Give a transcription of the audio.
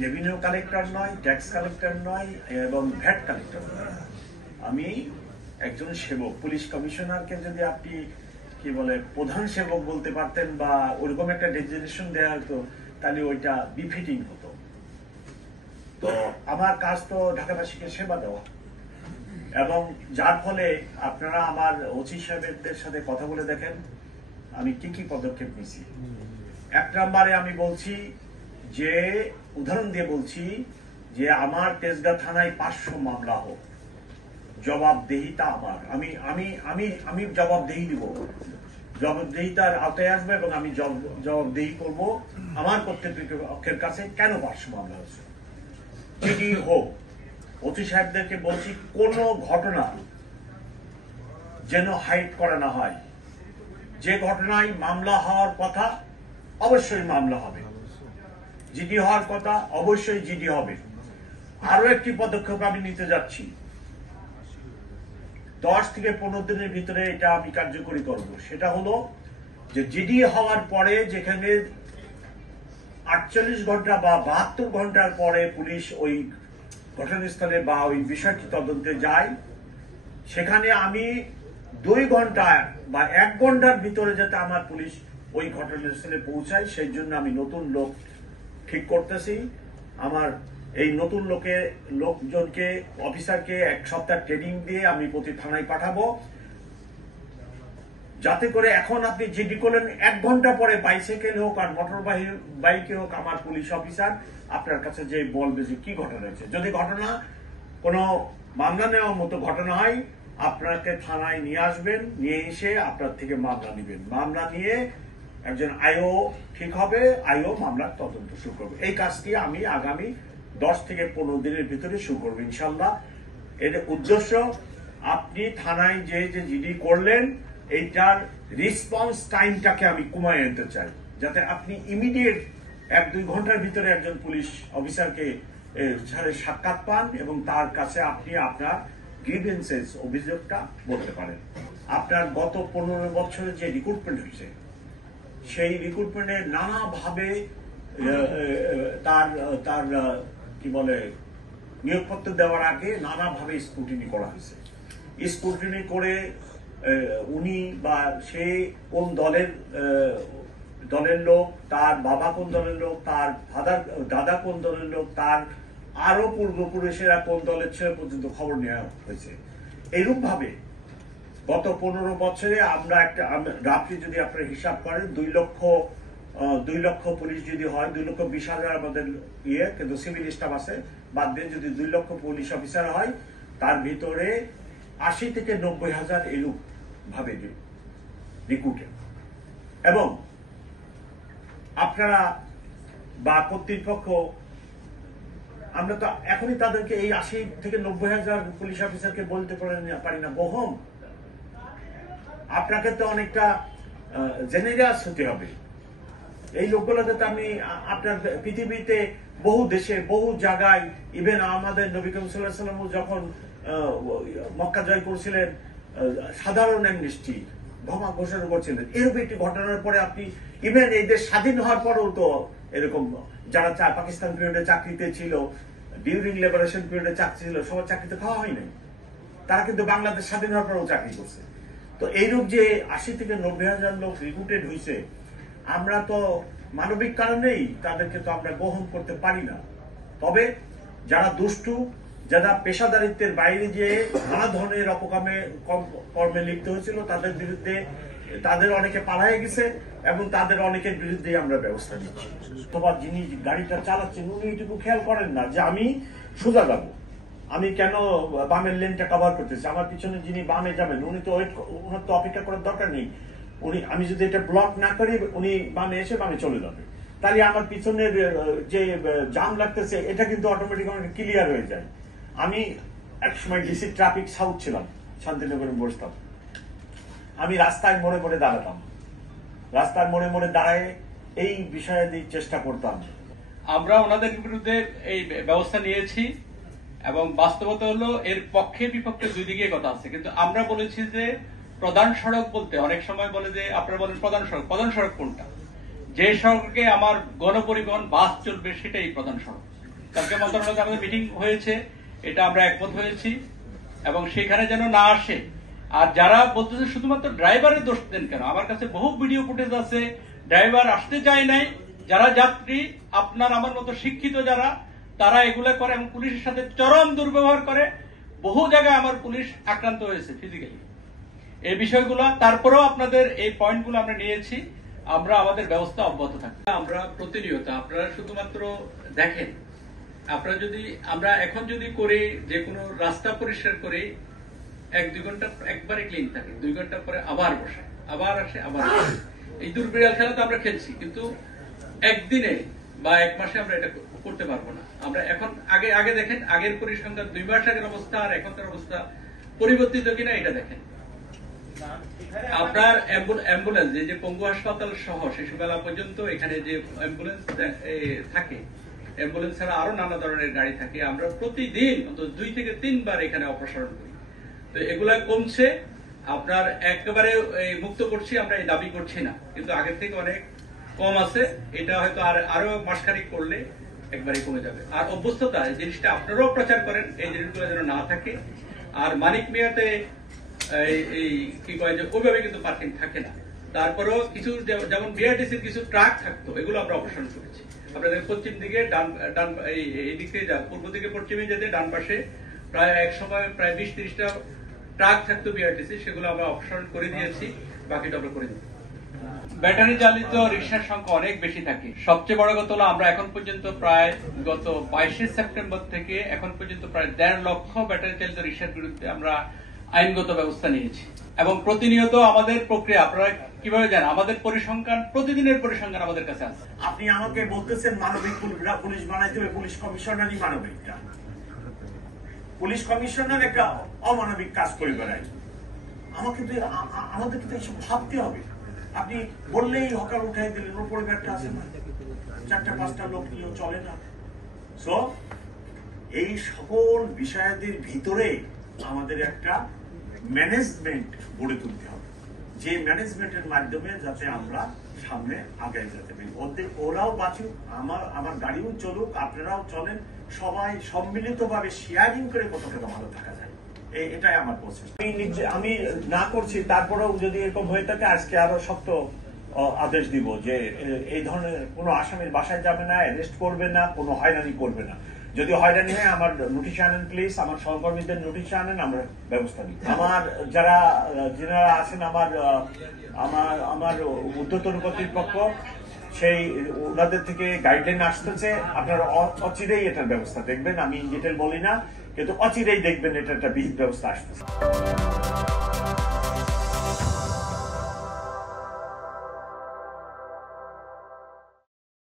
Revenue collector নয়, tax collector নয় এবং ভ্যাট কালেক্টর নয়। আমি একজন সেবক। পুলিশ কমিশনারকে যদি আপনি কি বলে প্রধান সেবক বলতে পারতেন বা ওরকম একটা ডেজিগনেশন দেওয়া হতো, তাহলে ওইটা বিফিটিং হতো। তো আমার কাজ তো ঢাকাবাসীকে সেবা দেওয়া, এবং যার ফলে আপনারা আমার ওসি সাহেবদের সাথে কথা বলে দেখেন আমি কি কি পদক্ষেপ নিয়েছি। 1 নম্বরে আমি বলছি যে, উদাহরণ দিয়ে বলছি যে আমার তেজগাঁ থানায় 500 মামলা হোক, জবাবদেহিতা আমার, আমি আমি আমি আমি জবাবদেহি দিব, জবাবদেহিতার আওতায় আসবে এবং আমি জবাবদেহি করব আমার কর্তৃপক্ষের কাছে কেন 500 মামলা হচ্ছে। যেটি হোক, ওসি সাহেবদেরকে বলছি কোন ঘটনা যেন হাইড করা না হয়। যে ঘটনায় মামলা হওয়ার কথা অবশ্যই মামলা হবে, জিডি হওয়ার কথা অবশ্যই জিডি হবে। আরো একটি পদক্ষেপ আমি নিতে যাচ্ছি, 10 থেকে 15 দিনের ভিতরে এটা আমি কার্যকরী করব। সেটা হলো যে জিডি হওয়ার পরে যেখানে 48 ঘন্টা বা 72 ঘন্টার পরে পুলিশ ওই ঘটনাস্থলে বা ওই বিষয়টি তদন্তে যায়, সেখানে আমি 2 ঘন্টা বা 1 ঘন্টার ভিতরে যাতে আমার পুলিশ ওই ঘটনাস্থলে পৌঁছায়, সেই জন্য আমি নতুন লোক ঠিক করতেছি। আমার এই নতুন লোকজনকে অফিসারকে 1 সপ্তাহ ট্রেনিং দিয়ে আমি প্রতি থানায় পাঠাবো, যাতে করে এখন আপনি জিডি করলেন 1 ঘন্টা পরে বাইসাইকেল হোক আর মোটর বাইকে হোক, আমার পুলিশ অফিসার আপনার কাছে যে বলবে যে কি ঘটনা হয়েছে। যদি ঘটনা কোনো মামলা নেওয়ার মতো ঘটনা হয়, আপনাকে থানায় নিয়ে আসবেন, নিয়ে এসে আপনার থেকে মামলা নেবেন। মামলা নিয়ে একজন আইও ঠিক হবে, আইও মামলার তদন্ত শুরু করবে। এই কাজটি আমি আগামী 10 থেকে 15 দিনের ভিতরে শুরু করবো ইনশাল্লাহ। এর উদ্দেশ্য, আপনি থানায় যে জিডি করলেন এইটার রেসপন্স টাইমটাকে আমি কমায় আনতে চাই, যাতে আপনি ইমিডিয়েট 1-2 ঘন্টার ভিতরে একজন পুলিশ অফিসারকে সাক্ষাৎ পান এবং তার কাছে আপনি আপনার গ্রিভেন্সেস অভিযোগটা বলতে পারেন। আপনার গত 15 বছরে যে রিক্রুটমেন্ট হয়েছে, সেই রিক্রুটমেন্টে নানাভাবে তার কি বলে নিয়োগপত্র দেওয়ার আগে নানাভাবে স্ক্রুটিনি করা হয়েছে। স্ক্রুটিনি করে উনি বা সে কোন দলের লোক, তার বাবা কোন দলের লোক, তার দাদা কোন দলের লোক, তার আরো পূর্বপুরুষেরা কোন দলের ছিল পর্যন্ত খবর নেওয়া হয়েছে। এইরূপ ভাবে গত 15 বছরে আমরা একটা রাফলি যদি আপনারা হিসাব করেন, 2 লক্ষ পুলিশ যদি হয়, 2,20,000 আমাদের কিন্তু সিভিল স্টাফ আছে, বাদ দিয়ে যদি 2 লক্ষ পুলিশ অফিসার হয়, তার ভিতরে 80 থেকে 90,000 এরূপ ভাবে রিক্রুটেড। এবং আপনারা বা কর্তৃপক্ষ, আমরা তো এখনই তাদেরকে এই 80 থেকে 90,000 পুলিশ অফিসারকে বলতে পারি না বহম। আপনাকে তো অনেকটা জেনারেস হতে হবে। এই লোকগুলোকে তো আমি আপনার পৃথিবীতে বহু দেশে বহু জায়গায়, ইভেন আমাদের নবী করিম সাল্লাল্লাহু আলাইহি ওয়াসাল্লাম যখন মক্কা জয় করেছিলেন, সাধারণ অ্যামনেস্টি ঘোষণা করছিলেন। এরকম একটি ঘটনার পরে আপনি ইভেন এই দেশ স্বাধীন হওয়ার পরেও তো এরকম যারা পাকিস্তান পিরিয়ডে চাকরিতে ছিল, ডিউরিং লিবারেশন পিরিয়ডে চাকরি ছিল, সবার চাকরিতে খাওয়া হয় নাই। তারা কিন্তু বাংলাদেশ স্বাধীন হওয়ার পরেও চাকরি করছে। তো এইরূপ যে 80 থেকে 90,000 লোক রিক্রুটেড হয়েছে, আমরা তো মানবিক কারণেই তাদেরকে তো আমরা গ্রহণ করতে পারি না। তবে যারা দুষ্টু, যারা পেশাদারিত্বের বাইরে যে নানা ধরনের কর্মে লিপ্ত হয়েছিল, তাদের বিরুদ্ধে তাদের অনেকে পালায়ে গেছে এবং তাদের অনেকের বিরুদ্ধে আমরা ব্যবস্থা নিচ্ছি। অথবা যিনি গাড়িটা চালাচ্ছেন উনি এটুকু খেয়াল করেন না যে আমি সোজা যাবো, আমি কেন বামের লেনটা কভার করতেছি, আমার পিছনে যিনি বামে যাবেন উনি তো ওনার তো অপেক্ষা করার দরকার নেই। আমি যদি এটা ব্লক না করি, উনি বামে এসে বামে চলে যাবে, তাহলে আমার পিছনের যে জাম লাগতেছে এটা কিন্তু অটোমেটিক ক্লিয়ার হয়ে যায়। আমি এক সময় ডিসি ট্রাফিক সাউথ ছিলাম, শান্তিনগরে বসতাম, আমি রাস্তায় মোড়ে মোড়ে দাঁড়াতাম, রাস্তার মোড়ে মোড়ে দাঁড়ায় এই বিষয়ে চেষ্টা করতাম। আমরা ওনাদের বিরুদ্ধে এই ব্যবস্থা নিয়েছি এবং বাস্তবতা হলো এর পক্ষে বিপক্ষে দুই দিকে কথা আছে, কিন্তু আমরা বলেছি যে প্রধান সড়ক বলতে অনেক সময় বলে যে আপনারা বলেন প্রধান সড়ক কোনটা, যে সড়কে আমার গণপরিবহন বাস চলবে সেটাই প্রধান সড়ক। কালকে মন্ত্রণালয়ে আমাদের মিটিং হয়েছে, এটা আমরা একমত হয়েছি এবং সেখানে যেন না আসে। আর যারা বলতেছে শুধুমাত্র ড্রাইভারের দোষ দেন কেন, আমার কাছে বহু ভিডিও ফুটেজ আছে, ড্রাইভার আসতে চায় নাই, যারা যাত্রী আপনার আমার মতো শিক্ষিত যারা, তারা এগুলা করে এবং পুলিশের সাথে চরম দুর্ব্যবহার করে। বহু জায়গায় আমার পুলিশ আক্রান্ত হয়েছে ফিজিক্যালি। এই বিষয়গুলো তারপরেও আপনাদের এই পয়েন্টগুলো আমরা নিয়েছি, আমরা আমাদের ব্যবস্থা অব্যাহত থাকবে। আমরা প্রতিনিয়ত, আপনারা শুধুমাত্র দেখেন, আপনারা যদি আমরা এখন যদি করি যে কোনো রাস্তা পরিষ্কার করি 1-2 ঘন্টা একবারে ক্লিন থাকে, 2 ঘন্টা পরে আবার বসে, আবার আসে, আবার আসে। এই দুর্বিড়াল খেলা তো আমরা খেলছি, কিন্তু একদিনে বা 1 মাসে আমরা এটা করতে পারবো না। আমরা এখন আগে দেখেন, আগের পরিসংখ্যান 2 মাস আগের অবস্থা আর এখনকার অবস্থা পরিবর্তিত কিনা এটা দেখেন। আপনার অ্যাম্বুলেন্স যে পঙ্গু হাসপাতাল সহ শিশুবেলা পর্যন্ত এখানে যে অ্যাম্বুলেন্স থাকে, অ্যাম্বুলেন্স ছাড়া আরো নানা ধরনের গাড়ি থাকে, আমরা প্রতিদিন অন্তত 2 থেকে 3 বার এখানে অপসারণ করি। তো এগুলা কমছে, আপনার একেবারে মুক্ত করছি আমরা, এই দাবি করছি না, কিন্তু আগের থেকে অনেক কম আছে। এটা হয়তো আরো মাসখানেক করলে একবারে কমে যাবে। আর অভ্যস্ততা এই জিনিসটা আপনারাও প্রচার করেন, এই জিনিসগুলো যেন না থাকে। আর মানিক মিয়াতে এই কি কয় যে ওইভাবে কিন্তু পার্কিং থাকে না। তারপরেও কিছু যেমন বিআরটিসির কিছু ট্রাক থাকতো, এগুলো আমরা অপসারণ করেছি। আপনাদের পশ্চিম দিকে ডান এই দিকে পূর্ব দিকে পশ্চিমে যেতে ডান পাশে প্রায় এক সময় প্রায় 20-30টা ট্রাক থাকতো বিআরটিসি, সেগুলো আমরা অপসারণ করে দিয়েছি, বাকিটা আমরা করে দিই। ব্যাটারি চালিত রিক্সার সংখ্যা অনেক বেশি থাকে। সবচেয়ে বড় কথা হলো আমরা এখন পর্যন্ত প্রায় গত 22 সেপ্টেম্বর থেকে এখন পর্যন্ত প্রায় 1.5 লক্ষ ব্যাটারি চালিত রিক্সার বিরুদ্ধে আমরা আইনগত ব্যবস্থা নিয়েছি এবং প্রতিনিয়ত আমাদের প্রক্রিয়া, আপনারা কিভাবে জানেন, আমাদের পরিসংখ্যান, প্রতিদিনের পরিসংখ্যান আমাদের কাছে আছে। আপনি আমাকে বলতেছেন মানবিক পুলিশ বানাইতে হবে, পুলিশ কমিশনারই মানবিক না। পুলিশ কমিশনার একটা অমানবিক কাজ করে বেড়ায়। আমাদের কিন্তু এইসব ভাবতে হবে। আপনি বললেই হকার উঠাই দিলেন, ওর পরিবারটা আছে না, 4-5টা লোক নিয়েও চলে না। সো এই সকল বিষয়াদির ভিতরে আমাদের একটা ম্যানেজমেন্ট গড়ে তুলতে হবে, যে ম্যানেজমেন্টের মাধ্যমে যাতে আমরা সামনে আগায় যেতে পারি। ওরাও বাঁচুক, আমার গাড়িও চলুক, আপনারাও চলেন, সবাই সম্মিলিতভাবে শেয়ারিং করে কতটা ভালো থাকা যায়, এটাই আমার প্রচেষ্টা। আমি না করছি, তারপরেও যদি এরকম হয়ে থাকে আজকে আরো শক্ত আদেশ দিব যে এই ধরনের কোনো আসামির বাসায় যাবে না, অ্যারেস্ট করবে না, কোনো হয়রানি করবে না। যদি হয়রানি হয় আমার নোটিশ আনেন প্লিজ, আমার সহকর্মীদের নোটিশ আনেন, আমরা ব্যবস্থা নিই। আমার যারা আছেন, আমার ঊর্ধ্বতন কর্তৃপক্ষ, সেই ওনাদের থেকে গাইডলাইন আসতেছে, আপনারা অচিরেই এটার ব্যবস্থা দেখবেন। আমি ডিটেল বলি না, কিন্তু অচিরেই দেখবেন এটা একটা বিহিত ব্যবস্থা আসতেছে।